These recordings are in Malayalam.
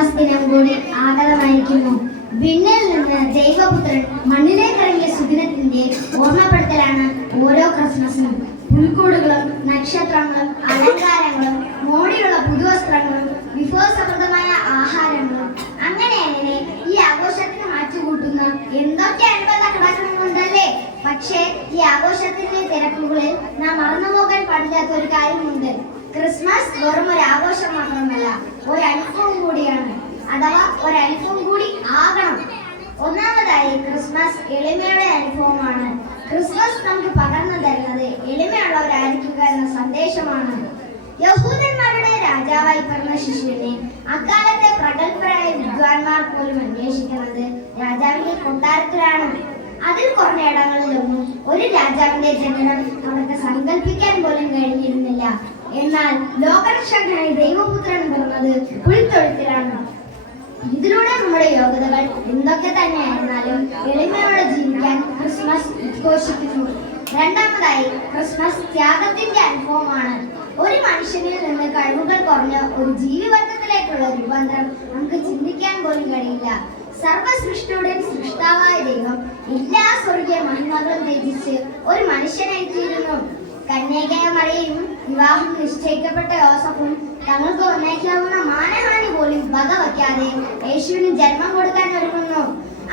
ക്രിസ്മസ് ദിനം കൂടി ആഗതമായിരിക്കുന്നു വിണ്ണിൽ നിന്ന് ദൈവപുത്രൻ മണ്ണിലേക്ക് ഇറങ്ങിയ സുദിനത്തിന്റെ ഓർമ്മപ്പെടുത്തലാണ് ഓരോ ക്രിസ്മസിനും. പുൽക്കൂടുകളും നക്ഷത്രങ്ങളും അലങ്കാരങ്ങളും മോടിയുള്ള പുതുവസ്ത്രങ്ങളും വിഭവസമൃദ്ധമായ ആഹാരങ്ങളും. അങ്ങനെ അങ്ങനെ ഈ ആഘോഷത്തിന് മാറ്റുകൂട്ടുന്ന എന്തൊക്കെ അനുബന്ധ ഘടകങ്ങളുണ്ടല്ലേ പക്ഷേ ഈ ആഘോഷത്തിന്റെ തിരക്കുകളിൽ നാം മറന്നുപോകാൻ പാടില്ലാത്ത ഒരു കാര്യമുണ്ട്. ക്രിസ്മസ് വെറും ഒരു ആഘോഷം മാത്രമല്ല ഒരു അനുഭവം കൂടിയാണ് അഥവാ ഒരു അനുഭവം കൂടി ആകണം. ഒന്നാമതായി ക്രിസ്മസ് എളിമയുടെ അനുഭവമാണ്. ക്രിസ്മസ് നമുക്ക് പകർന്നു തരുന്നത് എളിമയുള്ളവരായിരിക്കുക എന്ന സന്ദേശമാണ്. യഹൂദന്മാരുടെ രാജാവായി പറഞ്ഞ ശിശുവിനെ അക്കാലത്തെ പ്രഗത്ഭരായ വിദ്വാൻമാർ പോലും അന്വേഷിക്കുന്നത് രാജാവിന്റെ കൊട്ടാരത്തിലാണ്. അതിൽ കുറഞ്ഞ ഇടങ്ങളിലൊന്നും ഒരു രാജാവിന്റെ ജനനം അവർക്ക് സങ്കല്പിക്കാൻ പോലും കഴിഞ്ഞിരുന്നില്ല. എന്നാൽ ലോകരക്ഷകനായി ദൈവപുത്രൻ പിറന്നത് പുൽത്തൊഴുത്തിലാണ്. നമ്മുടെ യോഗ്യതകൾ എന്തൊക്കെ തന്നെയായിരുന്നാലും എളിമയോടെ ജീവിക്കാൻ ക്രിസ്മസ് ഉദ്ഘോഷിക്കുന്നു. രണ്ടാമതായി ക്രിസ്മസ് ത്യാഗത്തിന്റെ അനുഭവമാണ്. ഒരു മനുഷ്യനിൽ നിന്ന് കഴിവുകൾ കുറഞ്ഞ ഒരു ജീവിവർഗത്തിലേക്കുള്ള രൂപാന്തരം നമുക്ക് ചിന്തിക്കാൻ പോലും കഴിയില്ല. സർവസൃഷ്ടിയുടെയും സൃഷ്ടാവായ ദൈവം എല്ലാ സ്വർഗീയ മഹിമകളും ത്യജിച്ച് ഒരു മനുഷ്യനായി കന്യകയ മറിയയും വിവാഹം നിശ്ചയിക്കപ്പെട്ട യോസഫും തങ്ങൾക്ക് ഒന്നേക്കാവുന്ന മാനഹാനി പോലും വകവയ്ക്കാതെ യേശുവിന് ജന്മം കൊടുക്കാൻ ഒരുങ്ങുന്നു.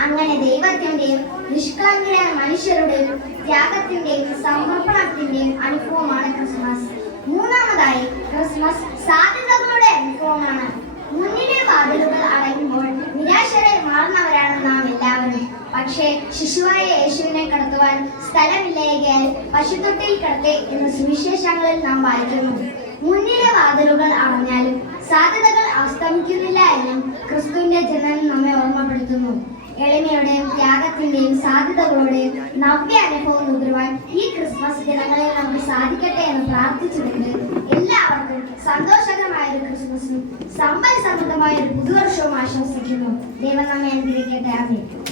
അങ്ങനെ ദൈവത്തിന്റെയും നിഷ്കളങ്കരായ മനുഷ്യരുടെയും ത്യാഗത്തിന്റെയും സമർപ്പണത്തിന്റെയും അനുഭവമാണ് ക്രിസ്മസ്. മൂന്നാമതായി ക്രിസ്മസ് സാധ്യതകളുടെ അനുഭവമാണ് മുന്നിലെ വാതിലുകൾ അടയുമ്പോൾ നിരാശരായി മാറുന്നവരാണ് നാം എല്ലാവരും പക്ഷേ ശിശുവായ യേശുവിനെ കടത്തുവാൻ സ്ഥലമില്ലായകയാൽ പശുത്തൊട്ടിൽ കിടത്തെ എന്ന സുവിശേഷങ്ങളിൽ നാം വായിക്കുന്നു. മുന്നിലെ വാതിലുകൾ അറിഞ്ഞാലും സാധ്യതകൾ അസ്തമിക്കുന്നില്ല എന്നും ക്രിസ്തുവിന്റെ ജനനം നമ്മെ ഓർമ്മപ്പെടുത്തുന്നു. എളിമയുടെയും ത്യാഗത്തിന്റെയും സാധ്യതകളുടെയും നവ്യ അനുഭവം നുകരുവാൻ ഈ ക്രിസ്മസ് ദിനങ്ങളിൽ നമുക്ക് സാധിക്കട്ടെ എന്ന് പ്രാർത്ഥിച്ചുകൊണ്ട് എല്ലാവർക്കും സന്തോഷകരമായ ഒരു ക്രിസ്മസും സമ്പൽ സമൃദ്ധമായ ഒരു പുതുവർഷവും ആശംസിക്കുന്നു. ദൈവം നമ്മെ അനുഗ്രഹിക്കട്ടെ. ആമേൻ.